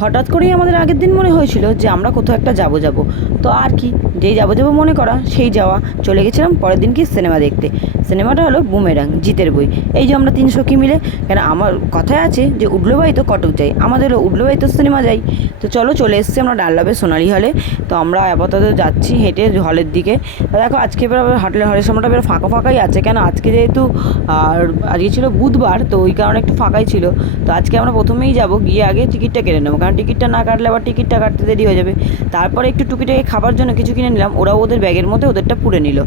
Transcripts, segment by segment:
হঠাৎ করেই আমাদের আগের দিন মনে হয়েছিল যে আমরা কোথাও একটা যাব যাব। তো আর কি, যেই যাব যাব মনে করা, সেই যাওয়া। চলে গেছিলাম পরের দিন কি সিনেমা দেখতে। সিনেমাটা হলো বুমেরাং, জিতের বই। এই যে আমরা তিন সখী মিলে, কেন আমার কথায় আছে যে উডলো বাই তো কটক যাই, আমাদেরও উডলো বাই তো সিনেমা যাই। তো চলো চলে এসেছি আমরা ডাল্লাবে সোনালি হলে। তো আমরা আপাতত যাচ্ছি হেঁটে হলের দিকে। দেখো, আজকে এবার হাটলে হলের সময়টা বের ফাঁকা ফাঁকাই আছে। কেন আজকে যেহেতু, আর আজকে ছিল বুধবার, তো ওই কারণে একটু ফাঁকাই ছিল। তো আজকে আমরা প্রথমেই যাব, গিয়ে আগে টিকিটটা কেটে নেব। কারণ টিকিটটা না কাটলে আবার টিকিটটা কাটতে দেরি হয়ে যাবে। তারপরে একটু টুকিটাকি খাবার জন্য কিছু কিনে নিলাম, ওরাও ওদের ব্যাগের মধ্যে ওদেরটা পুড়ে নিল।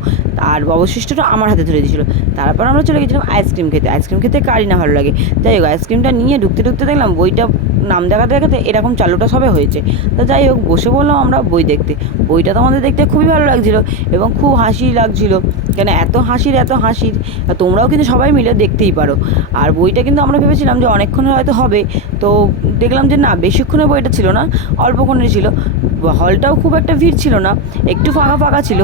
আর অবশিষ্টটা আমার হাতে ধরে দিয়েছিল। তারপর আমরা চলে গেছিলাম আইসক্রিম খেতে। আইসক্রিম খেতে কারি না ভালো লাগে। যাই হোক, আইসক্রিমটা নিয়ে ঢুকতে ঢুকতে দেখলাম বইটা নাম দেখাতে দেখাতে এরকম চালুটা সবে হয়েছে। তো যাই হোক, বসে বললাম আমরা বই দেখতে। বইটা তো আমাদের দেখতে খুবই ভালো লাগছিল এবং খুব হাসি লাগছিল। কেন এত হাসির এত হাসির? তোমরাও কিন্তু সবাই মিলে দেখতেই পারো। আর বইটা কিন্তু আমরা ভেবেছিলাম যে অনেকক্ষণের হয়তো হবে। তো দেখলাম যে না, বেশিক্ষণের বইটা ছিল না অল্পক্ষণের ছিল। হলটাও খুব একটা ভিড় ছিল না, একটু ফাঁকা ফাঁকা ছিল।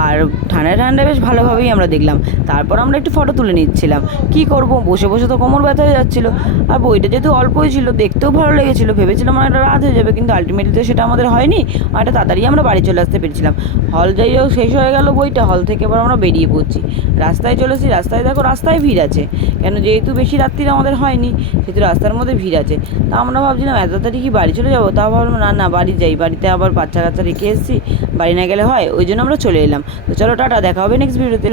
আর ঠান্ডায় ঠান্ডায় বেশ ভালোভাবেই আমরা দেখলাম। তারপর আমরা একটু ফটো তুলে নিচ্ছিলাম। কি করব? বসে বসে তো কোমর ব্যথা হয়ে যাচ্ছিল। আর বইটা যেহেতু অল্পই ছিল, দেখতেও ভালো লেগেছিলো। ভেবেছিলাম একটা রাত হয়ে যাবে, কিন্তু আলটিমেটলি তো সেটা আমাদের হয়নি। এটা তাড়াতাড়ি আমরা বাড়ি চলে আসতে পেরেছিলাম। হল যাই হোক, শেষ হয়ে গেল বইটা। হল থেকে এবার আমরা বেরিয়ে পড়ছি। রাস্তায় চলে এসেছি রাস্তায় দেখো রাস্তায় ভিড় আছে। কেন যেহেতু বেশি রাত্রির আমাদের হয়নি, সেহেতু রাস্তার মধ্যে ভিড় আছে। তা আমরা ভাবছিলাম এত তাড়াতাড়ি কি বাড়ি চলে যাব? তা ভাবলাম, না না, বাড়ি যাই। বাড়িতে আবার বাচ্চা কাচ্চা রেখে এসেছি। বাড়ি না গেলে হয়, ওই জন্য আমরা চলে এলাম। তো চলো, টাটা, দেখা হবে নেক্সট ভিডিওতে